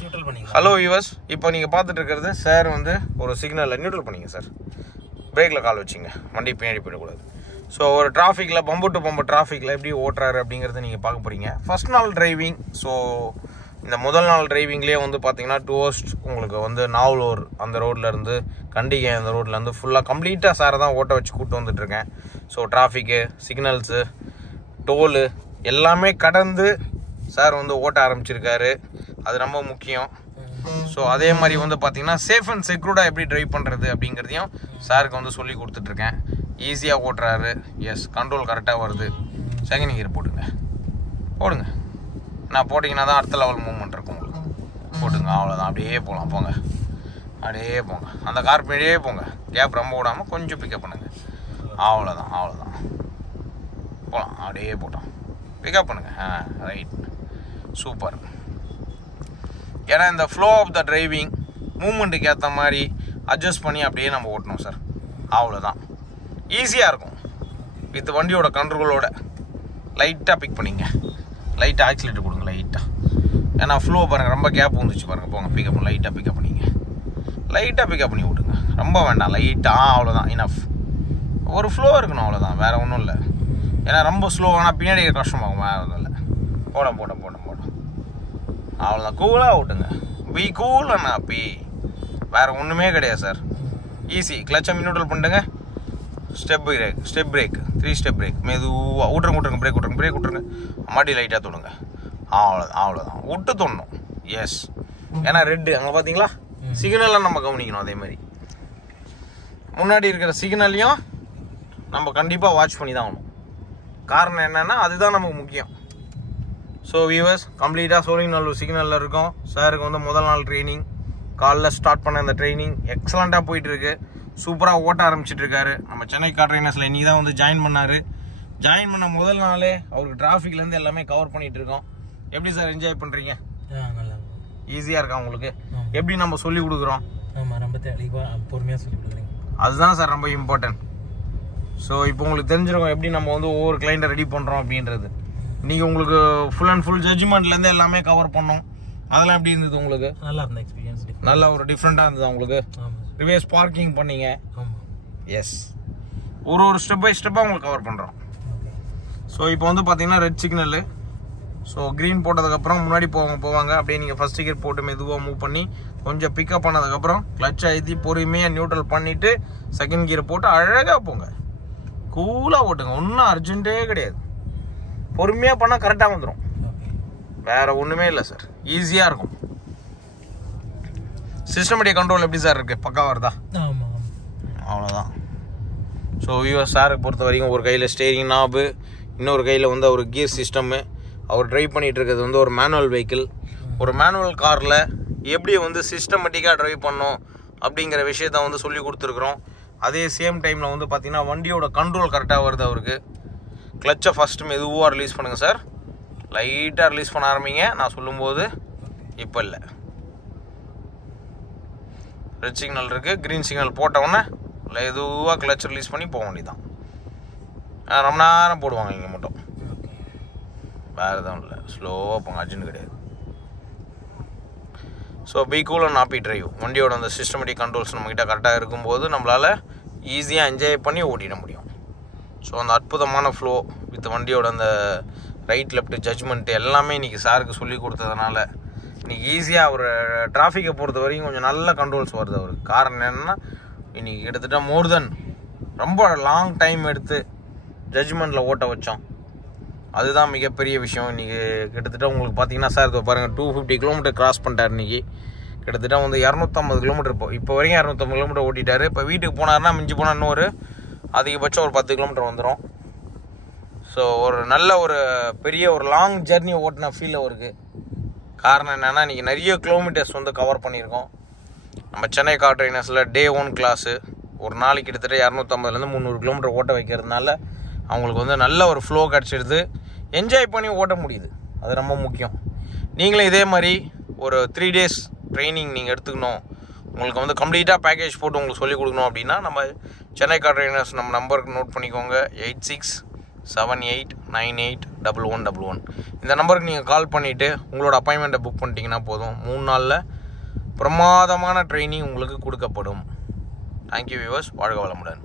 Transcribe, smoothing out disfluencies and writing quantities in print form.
Neutral பண்ணிங்க. Hello viewers, இப்போ நீங்கள் பார்த்துட்டு இருக்கிறது சார் வந்து ஒரு சிக்னலில் நியூட்ரல் பண்ணிங்க சார். பிரேக்கில் கால் வச்சிங்க, வண்டி பின்னாடி போயிடக்கூடாது. ஸோ ஒரு டிராஃபிக்கில் பம்பு டு பம்பு டிராஃபிக்கில் எப்படி ஓட்டுறாரு அப்படிங்கிறத நீங்கள் பார்க்க போகிறீங்க. ஃபர்ஸ்ட் நாள் டிரைவிங். ஸோ இந்த முதல் நாள் டிரைவிங்லேயே வந்து பார்த்தீங்கன்னா டூவர்ஸ்ட் உங்களுக்கு வந்து நாவலூர் அந்த ரோட்லேருந்து கண்டிகை அந்த ரோட்லேருந்து ஃபுல்லாக கம்ப்ளீட்டாக சாரை தான் ஓட்ட வச்சு கூப்பிட்டு வந்துட்டுருக்கேன். ஸோ டிராஃபிக்கு, சிக்னல்ஸு, டோலு எல்லாமே கடந்து சார் வந்து ஓட்ட ஆரம்பிச்சிருக்காரு. அது ரொம்ப முக்கியம். ஸோ அதே மாதிரி வந்து பார்த்தீங்கன்னா சேஃப் அண்ட் செக்யூர்டாக எப்படி ட்ரைவ் பண்ணுறது அப்படிங்கிறதையும் சாருக்கு வந்து சொல்லி கொடுத்துட்ருக்கேன். ஈஸியாக ஓட்டுறாரு. எஸ், கண்ட்ரோல் கரெக்டாக வருது. செகண்ட் கியர் போடுங்க. நான் போட்டிங்கன்னா தான் அடுத்த லெவல் மூவ்மெண்ட் இருக்கும் உங்களுக்கு. போட்டுங்க, அவ்வளோதான். அப்படியே போகலாம், போங்க, அப்படியே போங்க. அந்த கார் பின்னாடியே போங்க, கேப் ரொம்ப விடாமல் கொஞ்சம் பிக்கப் பண்ணுங்கள். அவ்வளோதான் போகலாம். அப்படியே போட்டோம், பிக்கப் பண்ணுங்கள். Right, super. ஏன்னா இந்த ஃப்ளோ ஆஃப் த டிரைவிங் மூமெண்ட்டுக்கு ஏற்ற மாதிரி அட்ஜஸ்ட் பண்ணி அப்படியே நம்ம ஓட்டணும் சார். அவ்வளோதான், ஈஸியாக இருக்கும். வித் வண்டியோட கண்ட்ரோலோட லைட்டாக பிக் பண்ணிங்க. லைட்டாக ஆக்சிலேட்டர் கொடுங்க, லைட்டாக. ஏன்னா ஃப்ளோ பாருங்கள், ரொம்ப கேப் வந்துச்சு பாருங்கள். போங்க, பிக்கப் பண்ணி லைட்டாக பிக்கப் பண்ணிங்க. லைட்டாக பிக்கப் பண்ணி விட்டுங்க, ரொம்ப வேண்டாம். லைட்டாக, அவ்வளோதான், இனஃப். ஒரு ஃப்ளோ இருக்கணும், அவ்வளோதான், வேறு ஒன்றும் இல்லை. ஏன்னா ரொம்ப ஸ்லோவானால் பின்னாடி கஷ்டமாகும். வேறு ஒன்றும் இல்லை. போடும். அவ்வளோதான், கூலாக ஓட்டுங்க. பி கூல் அண்ணா, பி. வேறு ஒன்றுமே கிடையாது சார். ஈஸி. கிளச்சை நியூட்ரல் பண்ணிட்டுங்க. Step brake 3 step brake. மெதுவாக விட்ருங்க. பிரேக் விட்ருங்க. மாட்டி லைட்டாக தொடுங்க. அவ்வளோதான். விட்டு தொடணும். எஸ். ஏன்னா ரெட்டு அங்கே பார்த்தீங்களா, சிக்னல்லாம் நம்ம கவனிக்கணும். அதே மாதிரி முன்னாடி இருக்கிற சிக்னல்லையும் நம்ம கண்டிப்பாக வாட்ச் பண்ணி தான் ஆகணும். காரணம் என்னென்னா அதுதான் நமக்கு முக்கியம். ஸோ வியூவர்ஸ், கம்ப்ளீட்டாக சோழிங்கநல்லூர் சிக்னலில் இருக்கோம். சாருக்கு வந்து முதல் நாள் ட்ரைனிங். காலைல ஸ்டார்ட் பண்ண இந்த ட்ரைனிங் எக்ஸலண்ட்டாக போயிட்டுருக்கு. சூப்பராக ஓட்ட ஆரம்பிச்சிட்ருக்காரு. நம்ம சென்னை கார் ட்ரைனர்ஸில் இன்றைக்கி தான் வந்து ஜாயின் பண்ணார். ஜாயின் பண்ண முதல் நாளே அவருக்கு டிராஃபிக்லேருந்து எல்லாமே கவர் பண்ணிகிட்டு இருக்கோம். எப்படி சார் என்ஜாய் பண்ணுறீங்க? நல்லா ஈஸியாக இருக்கா உங்களுக்கு? எப்படி நம்ம சொல்லிக் கொடுக்குறோம்? ஆமாம், ரொம்ப பொறுமையாக சொல்லி கொடுக்குறீங்க. அதுதான் சார் ரொம்ப இம்பார்ட்டன்ட். ஸோ இப்போ உங்களுக்கு தெரிஞ்சிருக்கும் எப்படி நம்ம வந்து ஒவ்வொரு கிளைண்ட்டை ரெடி பண்ணுறோம் அப்படின்றது. இன்றைக்கி உங்களுக்கு ஃபுல் அண்ட் ஃபுல் ஜட்ஜ்மெண்ட்லேருந்து எல்லாமே கவர் பண்ணோம். அதெல்லாம் எப்படி இருந்தது உங்களுக்கு? நல்லா இருந்த எக்ஸ்பீரியன்ஸ். நல்லா ஒரு டிஃப்ரெண்ட்டாக இருந்தது உங்களுக்கு? ரிவேஸ் பார்க்கிங் பண்ணீங்க. எஸ், ஒரு ஸ்டெப் பை ஸ்டெப்பாக உங்களுக்கு கவர் பண்ணுறோம். ஸோ இப்போ வந்து பார்த்தீங்கன்னா ரெட் சிக்னலு. ஸோ க்ரீன் போட்டதுக்கப்புறம் முன்னாடி போவாங்க. அப்படியே நீங்கள் ஃபஸ்ட் கியர் போட்டு மெதுவாக மூவ் பண்ணி கொஞ்சம் பிக்கப் பண்ணதுக்கப்புறம் கிளச்சை ஐத்தி பொறுமையாக நியூட்ரல் பண்ணிவிட்டு செகண்ட் கியர் போட்டு அழகாக போங்க. கூலாக ஓட்டுங்க, ஒன்றும் அர்ஜென்ட்டே கிடையாது. பொறுமையாக பண்ணால் கரெக்டாக வந்துடும். வேறு ஒன்றுமே இல்லை சார், ஈஸியாக இருக்கும். சிஸ்டமேட்டிக் கண்ட்ரோல் எப்படி சார் இருக்குது? பக்கா வருதா? அவ்வளோதான். ஸோ வியூவர்ஸ், சாருக்கு பொறுத்த வரைக்கும் ஒரு கையில் ஸ்டேரிங் நாபு, இன்னொரு கையில் வந்து அவர் கியர் சிஸ்டம்மு. அவர் ட்ரைவ் பண்ணிகிட்டு இருக்கிறது வந்து ஒரு மேனுவல் வெஹிக்கிள். ஒரு மேனுவல் காரில் எப்படி வந்து சிஸ்டமேட்டிக்காக ட்ரைவ் பண்ணணும் அப்படிங்கிற விஷயத்த வந்து சொல்லி கொடுத்துருக்குறோம். அதே சேம் டைமில் வந்து பார்த்திங்கன்னா வண்டியோட கண்ட்ரோல் கரெக்டாக வருது அவருக்கு. கிளச்சை ஃபஸ்ட்டு மெதுவாக ரிலீஸ் பண்ணுங்கள் சார். லைட்டாக ரிலீஸ் பண்ண ஆரம்பிங்க நான் சொல்லும்போது. இப்போ இல்லை, ரெட் சிக்னல் இருக்குது. க்ரீன் சிக்னல் போட்டவுடனே மெதுவாக கிளச் ரிலீஸ் பண்ணி போக வேண்டியதான். ரொம்ப நேரம் போடுவாங்க இங்கே மட்டும், வேறு எதுவும் இல்லை. ஸ்லோவாக போங்க, அர்ஜென்ட் கிடையாது. So be cool and happy drive. வண்டியோட அந்த சிஸ்டமேட்டிக் கண்ட்ரோல்ஸ் நம்மக்கிட்ட கரெக்டாக இருக்கும்போது நம்மளால் ஈஸியாக என்ஜாய் பண்ணி ஓட்டிட முடியும். ஸோ அந்த அற்புதமான ஃப்ளோ வித் வண்டியோட அந்த ரைட் லெஃப்ட் ஜட்ஜ்மெண்ட்டு எல்லாமே இன்றைக்கி சாருக்கு சொல்லி கொடுத்ததுனால இன்றைக்கி ஈஸியாக அவர் டிராஃபிக்கை பொறுத்த வரைக்கும் கொஞ்சம் நல்ல கண்ட்ரோல்ஸ் வருது அவருக்கு. காரணம் என்னென்னா இன்றைக்கி கிட்டத்தட்ட மோர் தென் ரொம்ப லாங் டைம் எடுத்து ஜட்ஜ்மெண்ட்டில் ஓட்ட வச்சோம். அதுதான் மிகப்பெரிய விஷயம். இன்றைக்கி கிட்டத்தட்ட உங்களுக்கு பார்த்தீங்கன்னா சார் இப்போ பாருங்கள் 250 கிலோமீட்டர் கிராஸ் பண்ணிட்டார். இன்றைக்கி கிட்டத்தட்ட வந்து 250 கிலோமீட்டர் இப்போ வரைக்கும் 250 கிலோமீட்டர் ஓட்டிட்டார். இப்போ வீட்டுக்கு போனார்னா மிஞ்சி போனால் இன்னொரு அதிகபட்சம் ஒரு 10 கிலோமீட்டர் வந்துடும். ஸோ ஒரு நல்ல ஒரு பெரிய ஒரு லாங் ஜர்னி ஓட்டின ஃபீல் அவருக்கு. காரணம் என்னென்னா இன்றைக்கி நிறைய கிலோமீட்டர்ஸ் வந்து கவர் பண்ணியிருக்கோம். நம்ம சென்னை கார் ட்ரைனர்ஸில் டே 1 கிளாஸு ஒரு நாளைக்கு கிட்டத்தட்ட 250லேருந்து 300 கிலோமீட்டர் ஓட்ட வைக்கிறதுனால அவங்களுக்கு வந்து நல்ல ஒரு ஃப்ளோ கிடச்சிடுது. என்ஜாய் பண்ணி ஓட்ட முடியுது, அது ரொம்ப முக்கியம். நீங்களும் இதே மாதிரி ஒரு 3 days ட்ரைனிங் நீங்கள் எடுத்துக்கணும், உங்களுக்கு வந்து கம்ப்ளீட்டாக பேக்கேஜ் போட்டு உங்களுக்கு சொல்லிக் கொடுக்கணும் அப்படின்னா நம்ம சென்னை கார் ட்ரைனர்ஸ் நம்ம நம்பருக்கு நோட் பண்ணிக்கோங்க. 78981111. இந்த நம்பருக்கு நீங்கள் கால் பண்ணிவிட்டு உங்களோட அப்பாயின்மெண்ட்டை புக் பண்ணிட்டீங்கன்னா போதும். 3 நாளில் பிரமாதமான ட்ரைனிங் உங்களுக்கு கொடுக்கப்படும். Thank you viewers. வாழ்க வளமுடன்.